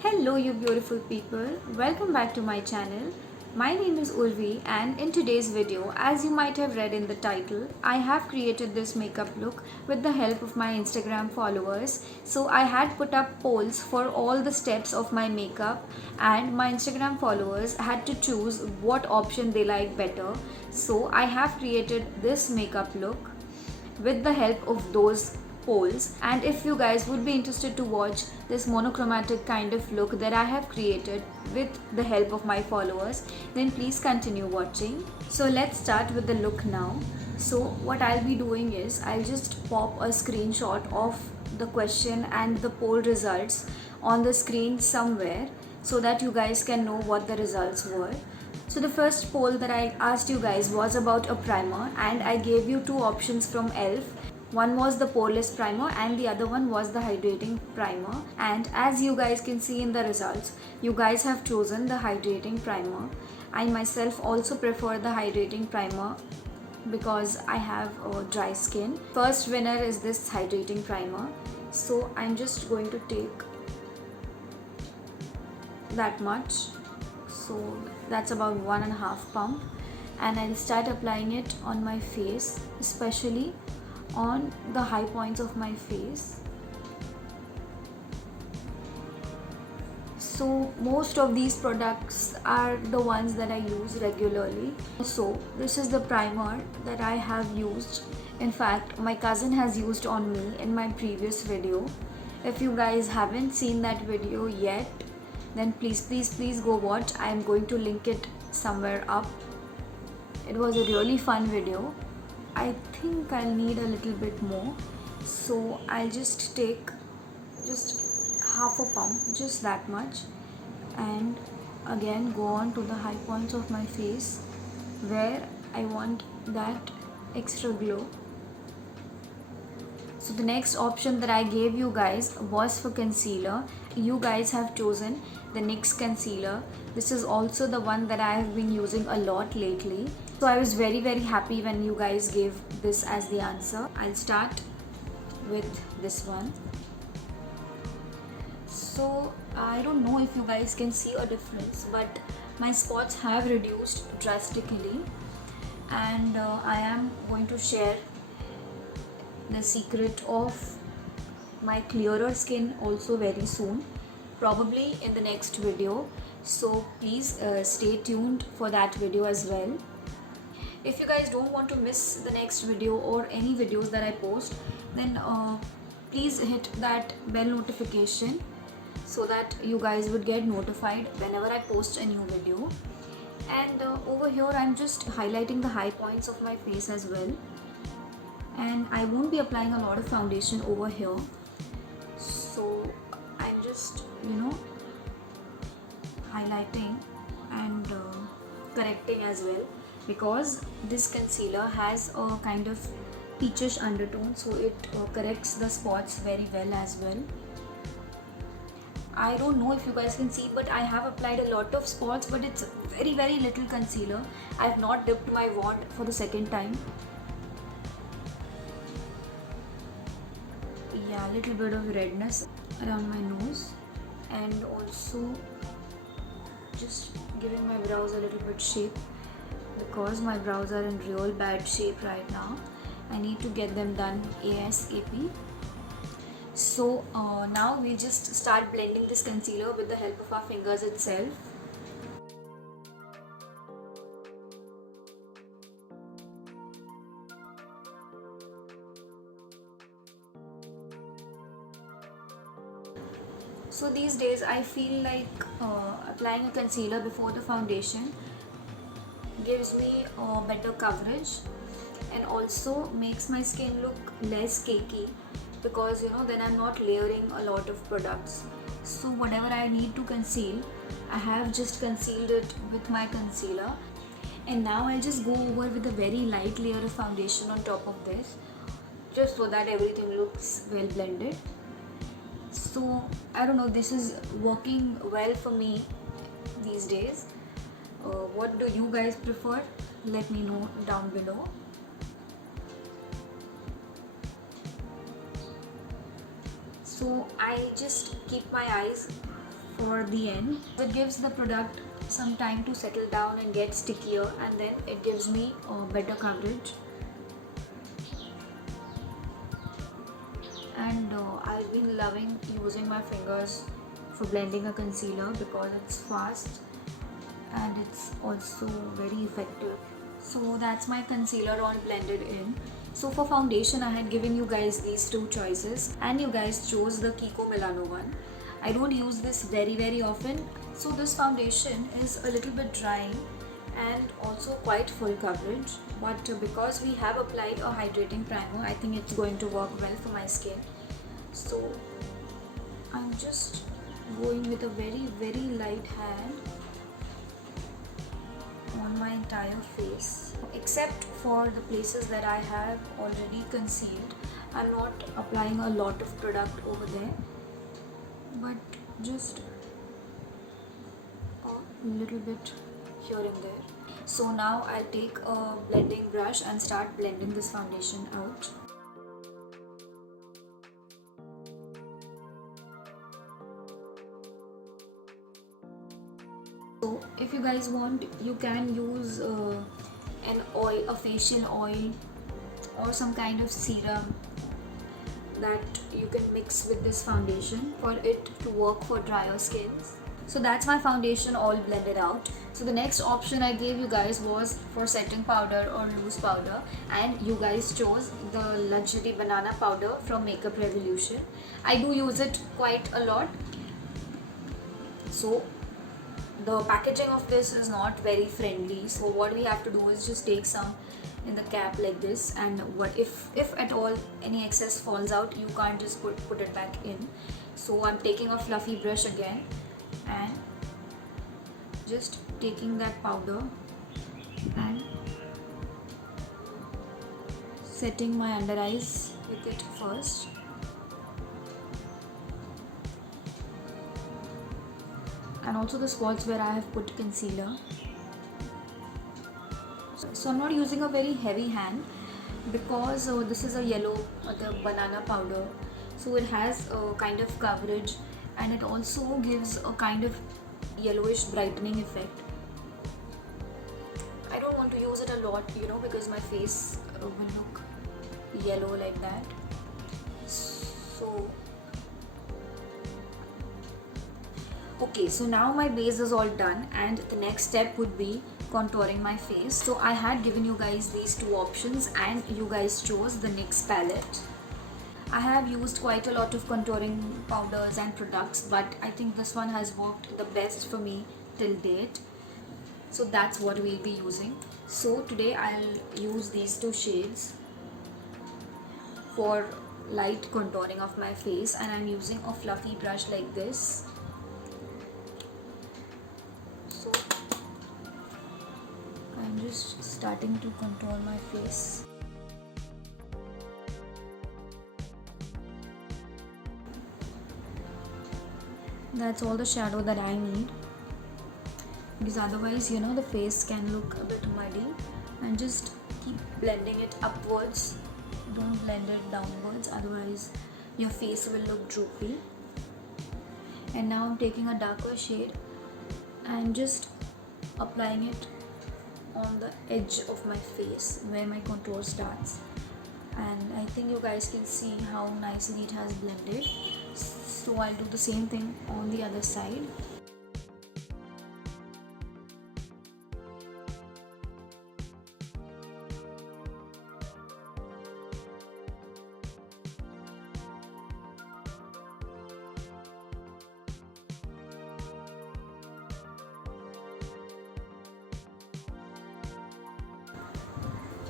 Hello, you beautiful people. Welcome back to my channel. My name is Urvi, and in today's video, as you might have read in the title, I have created this makeup look with the help of my Instagram followers. So I had put up polls for all the steps of my makeup, and my Instagram followers had to choose what option they like better. So I have created this makeup look with the help of those polls. And if you guys would be interested to watch this monochromatic kind of look that I have created with the help of my followers, then please continue watching. So let's start with the look now. So what I'll be doing is I'll just pop a screenshot of the question and the poll results on the screen somewhere so that you guys can know what the results were. So the first poll that I asked you guys was about a primer, and I gave you two options from ELF. One was the poreless primer and the other one was the hydrating primer. And as you guys can see in the results, you guys have chosen the hydrating primer. I myself also prefer the hydrating primer because I have dry skin. First winner is this hydrating primer. So I'm just going to take that much, so that's about 1.5 pump, and I'll start applying it on my face, especially on the high points of my face. So most of these products are the ones that I use regularly. So this is the primer that I have used. In fact, my cousin has used on me in my previous video. If you guys haven't seen that video yet, then please go watch. I am going to link it somewhere up. It was a really fun video. I think I'll need a little bit more, so I'll just take just half a pump, just that much, and again go on to the high points of my face where I want that extra glow. So the next option that I gave you guys was for concealer. You guys have chosen the NYX concealer. This is also the one that I have been using a lot lately. So I was very happy when you guys gave this as the answer. I'll start with this one. So I don't know if you guys can see a difference, but my spots have reduced drastically, and I am going to share the secret of my clearer skin also very soon, probably in the next video. So please stay tuned for that video as well. If you guys don't want to miss the next video or any videos that I post, then please hit that bell notification so that you guys would get notified whenever I post a new video. And over here I'm just highlighting the high points of my face as well, and I won't be applying a lot of foundation over here. So I'm just highlighting and correcting as well, because this concealer has a kind of peachish undertone, so it corrects the spots very well as well. I don't know if you guys can see, but I have applied a lot of spots, but it's very little concealer. I have not dipped my wand for the second time. Yeah, a little bit of redness around my nose, and also just giving my brows a little bit shape, because my brows are in real bad shape right now. I need to get them done ASAP. So now we just start blending this concealer with the help of our fingers itself. So these days I feel like applying a concealer before the foundation gives me better coverage and also makes my skin look less cakey, because then I'm not layering a lot of products. So whatever I need to conceal, I have just concealed it with my concealer, and now I'll just go over with a very light layer of foundation on top of this, just so that everything looks well blended. So I don't know, this is working well for me these days. What do you guys prefer? Let me know down below. So I just keep my eyes for for the end. It gives the product some time to settle down and get stickier, and then it gives me better coverage. And I've been loving using my fingers for blending a concealer because it's fast and it's also very effective. So that's my concealer all blended in. So for foundation, I had given you guys these two choices and you guys chose the Kiko Milano one. I don't use this very often, so this foundation is a little bit drying and also quite full coverage, but because we have applied a hydrating primer, I think it's going to work well for my skin. So I'm just going with a very light hand on my entire face, except for the places that I have already concealed. I'm not applying a lot of product over there, but just a little bit here and there. So now I'll take a blending brush and start blending this foundation out. So if you guys want, you can use an oil, a facial oil or some kind of serum that you can mix with this foundation for it to work for drier skins. So that's my foundation all blended out. So the next option I gave you guys was for setting powder or loose powder, and you guys chose the Luxury Banana Powder from Makeup Revolution. I do use it quite a lot. So the packaging of this is not very friendly, so what we have to do is just take some in the cap like this, and what if at all any excess falls out, you can't just put it back in. So I'm taking a fluffy brush again and just taking that powder and setting my under eyes with it first. And also the spots where I have put concealer. So I'm not using a very heavy hand because this is a yellow, the banana powder, so it has a kind of coverage and it also gives a kind of yellowish brightening effect. I don't want to use it a lot, because my face will look yellow like that. So okay, so now my base is all done and the next step would be contouring my face. So I had given you guys these two options and you guys chose the NYX palette. I have used quite a lot of contouring powders and products, but I think this one has worked the best for me till date. So that's what we'll be using. So today I'll use these two shades for light contouring of my face, and I'm using a fluffy brush like this. So I'm just starting to contour my face. That's all the shadow that I need, because otherwise the face can look a bit muddy. And just keep blending it upwards, don't blend it downwards, otherwise your face will look droopy. And now I'm taking a darker shade and just applying it on the edge of my face where my contour starts, and I think you guys can see how nicely it has blended. So I'll do the same thing on the other side.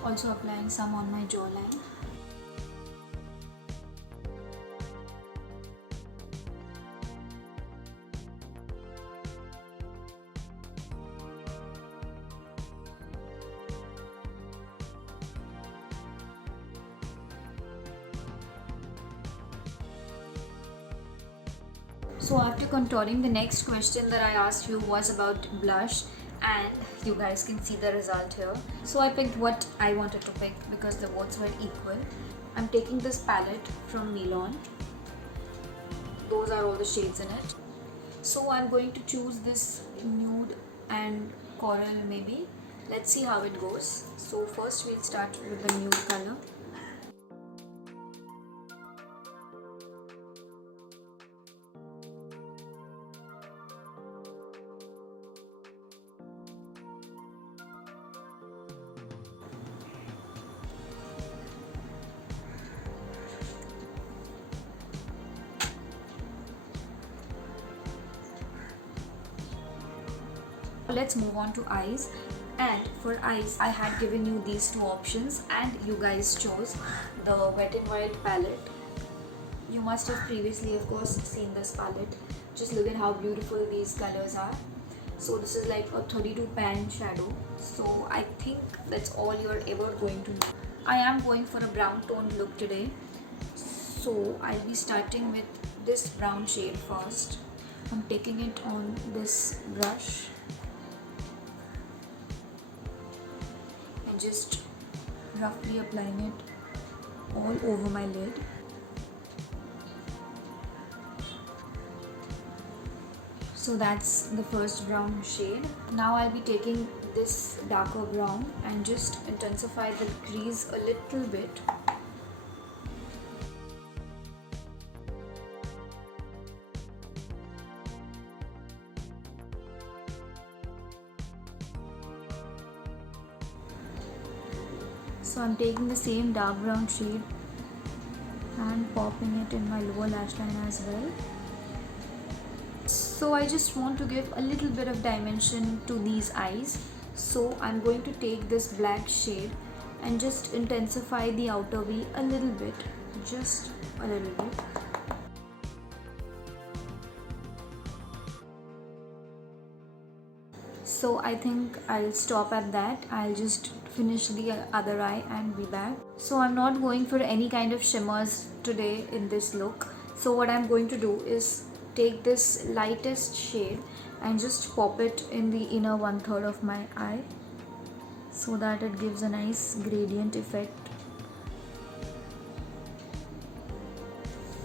Also applying some on my jawline. So after contouring, the next question that I asked you was about blush, and you guys can see the result here. So I picked what I wanted to pick because the votes were equal. I'm taking this palette from Milon. Those are all the shades in it. So I'm going to choose this nude and coral maybe. Let's see how it goes. So first we'll start with the nude color. Let's move on to eyes. And for eyes, I had given you these two options and you guys chose the Wet n Wild palette. You must have previously of course seen this palette. Just look at how beautiful these colors are. So this is like a 32 pan shadow. So I think that's all you're ever going to need. I am going for a brown toned look today. So I'll be starting with this brown shade first. I'm taking it on this brush and just roughly applying it all over my lid. So that's the first brown shade. Now I'll be taking this darker brown and just intensify the crease a little bit. So I'm taking the same dark brown shade and popping it in my lower lash line as well. So I just want to give a little bit of dimension to these eyes. So I'm going to take this black shade and just intensify the outer V a little bit, just a little bit. So I think I'll stop at that. I'll just finish the other eye and be back. So I'm not going for any kind of shimmers today in this look. So what I'm going to do is take this lightest shade and just pop it in the inner 1/3 of my eye so that it gives a nice gradient effect.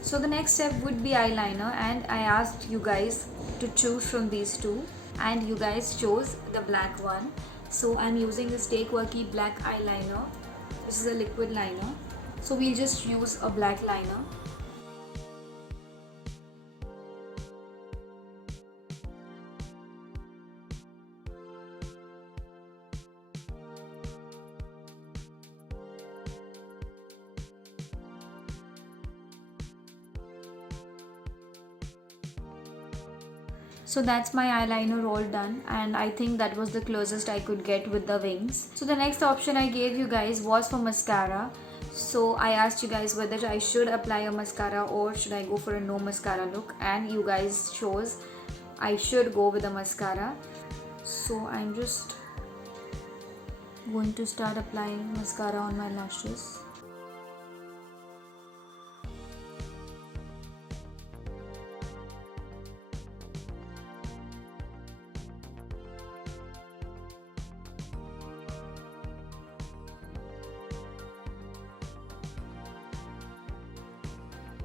So the next step would be eyeliner, and I asked you guys to choose from these two and you guys chose the black one. So I'm using the Stay Quirky black eyeliner. This is a liquid liner. So we'll just use a black liner. So that's my eyeliner all done, and I think that was the closest I could get with the wings. So the next option I gave you guys was for mascara. So I asked you guys whether I should apply a mascara or should I go for a no mascara look, and you guys chose I should go with a mascara. So I'm just going to start applying mascara on my lashes.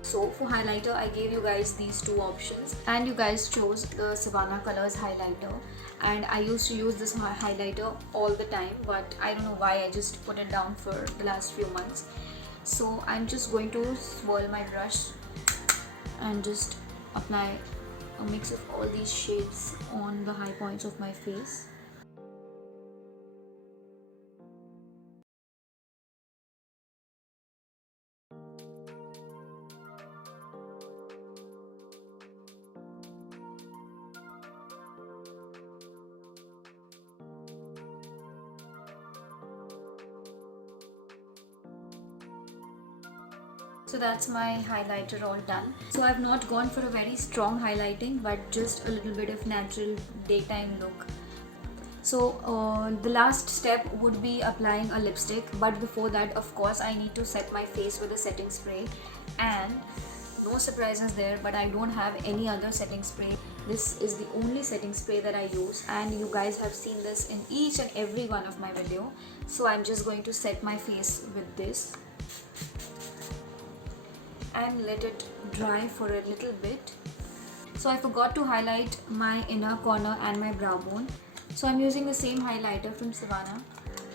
So for highlighter, I gave you guys these two options and you guys chose the Savannah Colors highlighter, and I used to use this highlighter all the time, but I don't know why I just put it down for the last few months. So I'm just going to swirl my brush and just apply a mix of all these shades on the high points of my face. So that's my highlighter all done. So I've not gone for a very strong highlighting, but just a little bit of natural daytime look. So the last step would be applying a lipstick, but before that of course I need to set my face with a setting spray, and no surprises there, but I don't have any other setting spray. This is the only setting spray that I use, and you guys have seen this in each and every one of my video. So I'm just going to set my face with this and let it dry for a little bit. So I forgot to highlight my inner corner and my brow bone. So I'm using the same highlighter from Savannah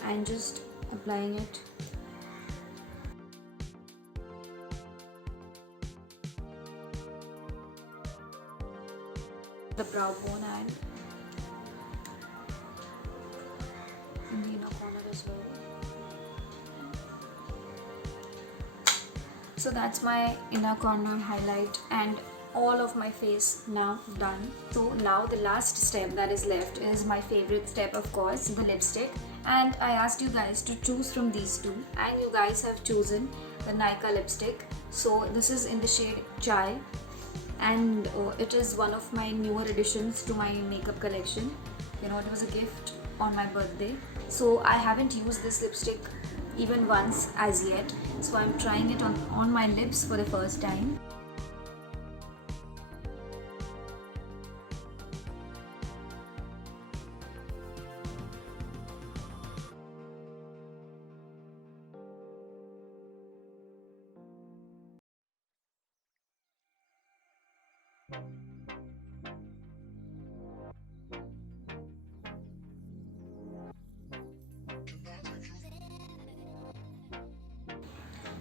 and just applying it. The brow bone and in the inner corner as well. So that's my inner corner highlight and all of my face now done. So now the last step that is left is my favorite step, of course, the lipstick. And I asked you guys to choose from these two, and you guys have chosen the Nykaa lipstick. So this is in the shade Chai, and it is one of my newer additions to my makeup collection. You know, it was a gift on my birthday. So I haven't used this lipstick even once as yet. So I'm trying it on my lips for the first time.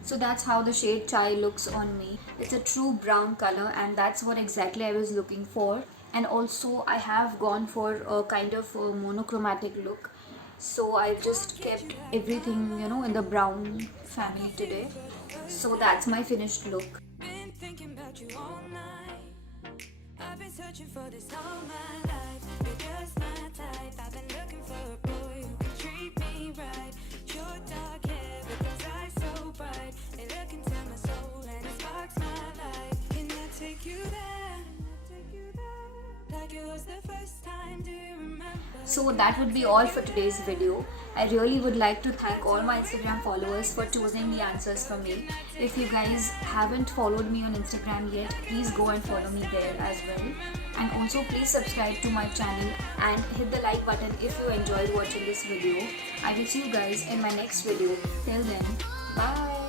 So that's how the shade Chai looks on me. It's a true brown color, and that's what exactly I was looking for. And also I have gone for a kind of a monochromatic look. So I've just kept everything, you know, in the brown family today. So that's my finished look. Been thinking about you all night. I've been searching for this all my life. You're just my type. I've been looking for a boy who can treat me right. Your dark hair with those eyes so bright. They look into my soul and it sparks my life. Can I take you there? Like it was the first time. Do you remember? So that would be all for today's video. I really would like to thank all my Instagram followers for choosing the answers for me. If you guys haven't followed me on Instagram yet, please go and follow me there as well. And also please subscribe to my channel and hit the like button if you enjoyed watching this video. I will see you guys in my next video. Till then, bye.